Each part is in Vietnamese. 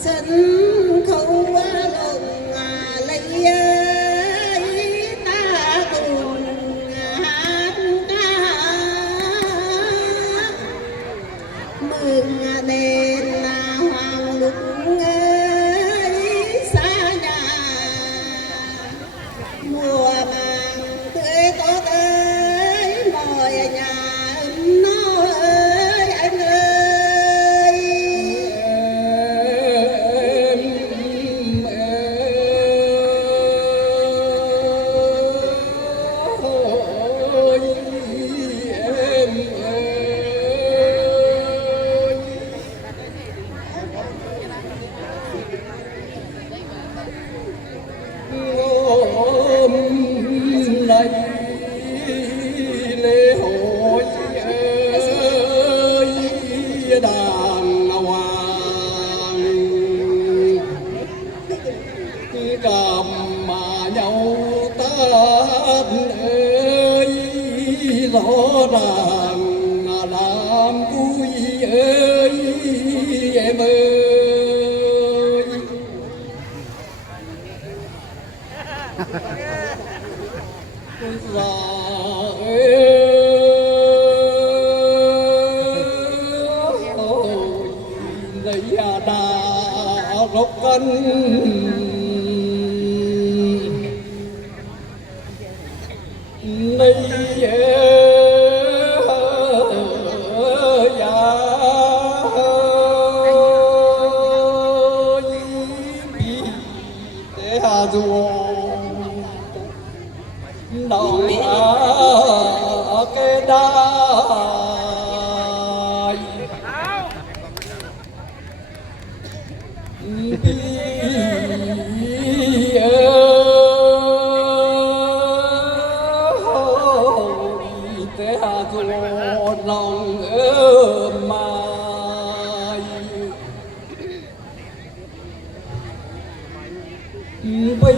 sân khấu lồng lấy ta cùng hát ca mừng đền hoàng lục ơi xa nhà mùa màng tươi tốt ơi mọi nhà nó ơi anh ơi hôm nay lễ hội ơi đàn hoàng cầm mà nhau tết ơi rõ ràng làm vui ơi em ơi lấy đà rốc cân lấy đầu ở cái đài thế hà dù lòng mai bây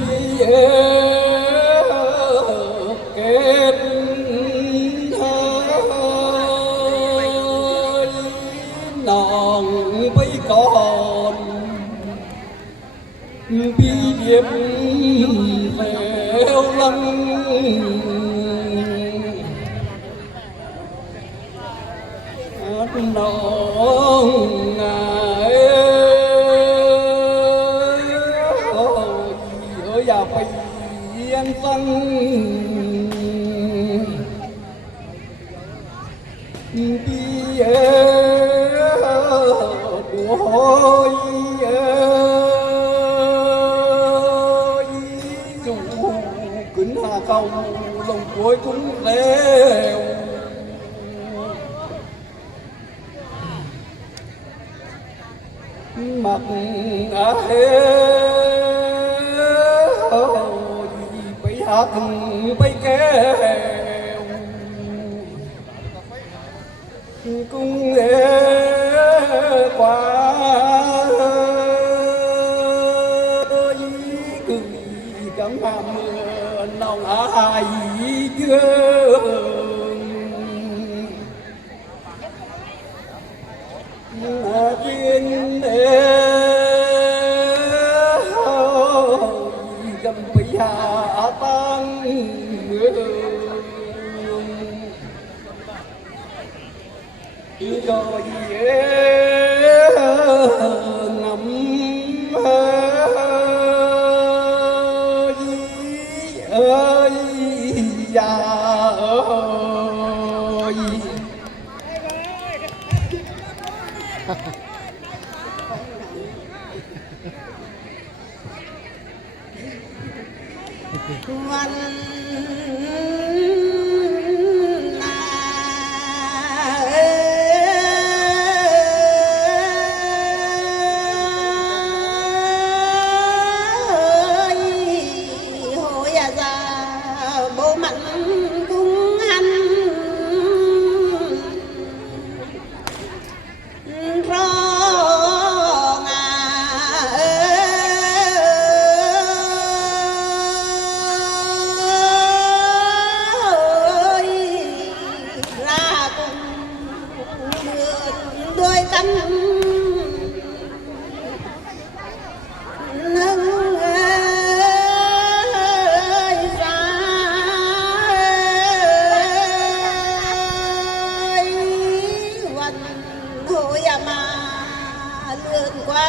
kết hơi nòng với con bi điệp leo lăng nòng ngài ở nhà phải yên tâm đi của hôi dù kính hà cầu lòng cuối cũng leo mặt phải hát phải kéo cũng qua cười cảm hàm mưa nồng ai duyên gầm bị hạ tan rồi ngắm ơi già ơi văn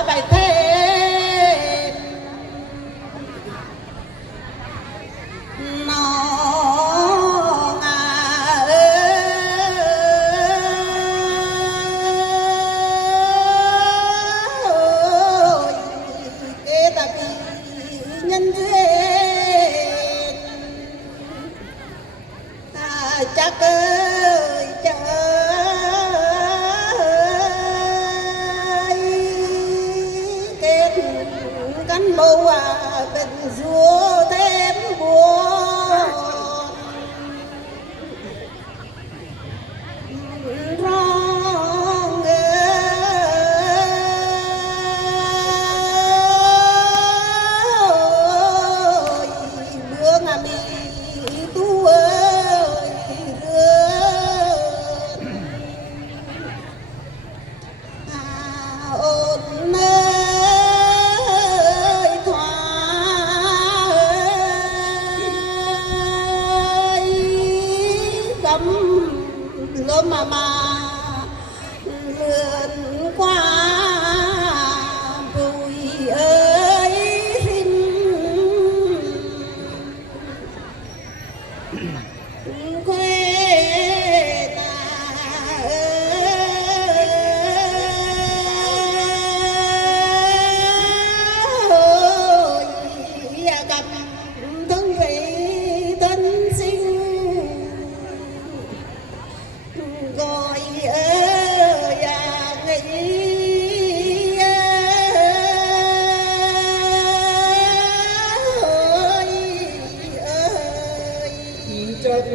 bài thêm nó nhân duyên chắc ơi trời kết cán bộ tình dúa thêm buồn rong ơi bữa ngà mi tu ơi ôn nơi thoại gấm lốm mà lượn qua bụi ơi xin quê ta ơi gặp thân vị thân sinh gọi ơi nghĩ ơi chân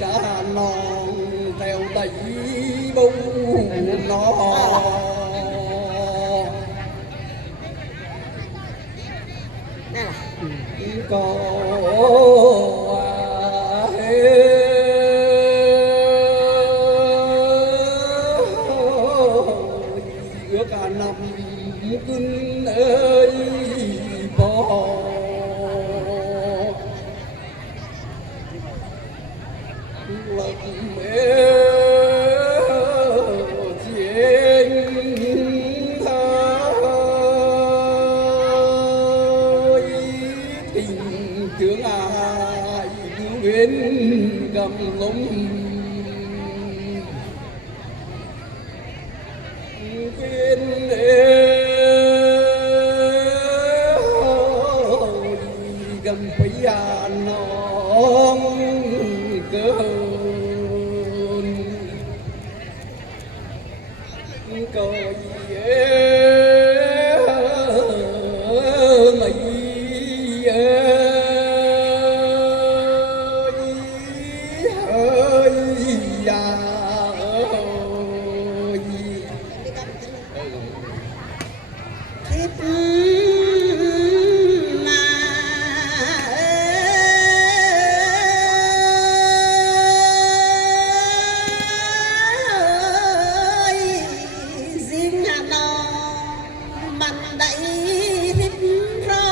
cá non theo đẩy bông nó có ước cả năm cưng ơi bò lòng mê chiến ơi tình thương ai nguyện cầm lông quên gần bây giờ non cơn coi mày ơi già ơi thích mà ơi riêng Hà Nội mặt đẩy thích rồi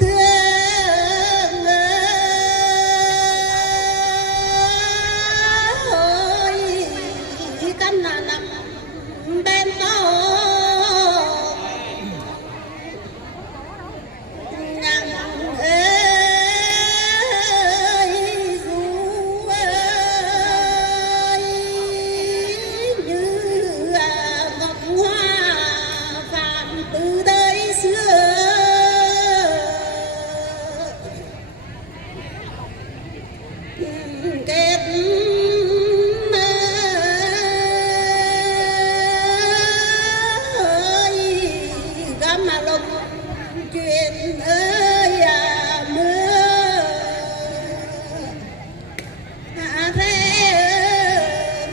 thương ơi căn là nằm bên đó nhằng ơi ru ơi như ngọc hoa phàm từ đời xưa kết ơi gắm mà lục chuyện ơi mưa thế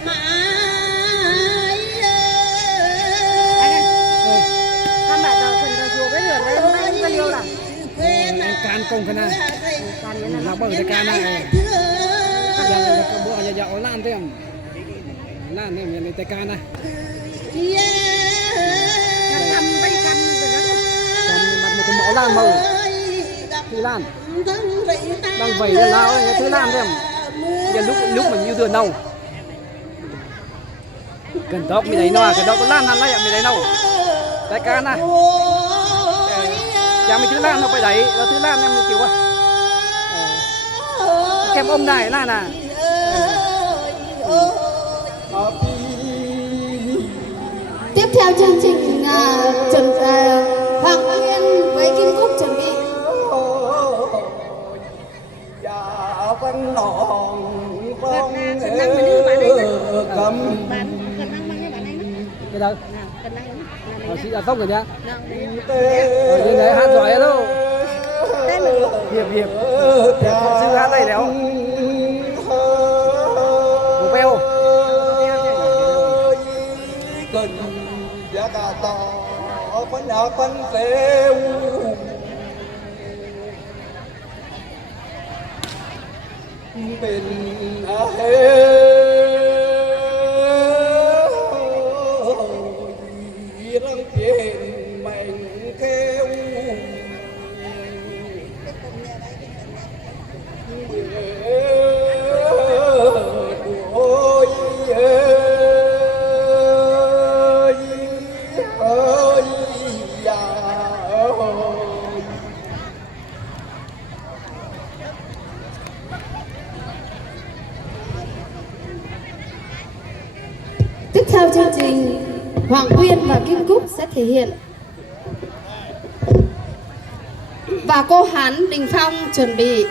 mãi con mẹ tao thân tao chùa với lửa lên bên yêu là can công cái này nó bờ cái can này giờ cái bộ giờ giờ lan thế lan thế mình cái can này thăm bay thăm rồi đó còn lan màu Thư Lan đang vẩy lên lao cái Thư Lan xem giờ lúc mình như thường đâu cần tóc mình thấy nó cần tóc có lan này mình thấy đâu đại ca này chả mình Thư Lan nó phải đấy rồi Thư Lan em mình chịu quá kem ông này là nè tiếp theo chương trình Hoàng Uyên với Kim Cúc chuẩn bị. dạ văn nòn Cần năng mà như bạn ấy đó. cầm Bạn cần năng bằng như bạn ấy đó. cái đâu Cần năng. chị là không rồi nhá tê đấy hát giỏi đâu Tên là hiệp sư hát đây đéo một beo gần giá cả to phân hạ phân phêu bên răng trên mảnh kêu ôi ơi dạ ơi. Tiếp theo chương trình Hoàng Uyên và Kim Cúc sẽ thể hiện và cô Hán Đình Phong chuẩn bị.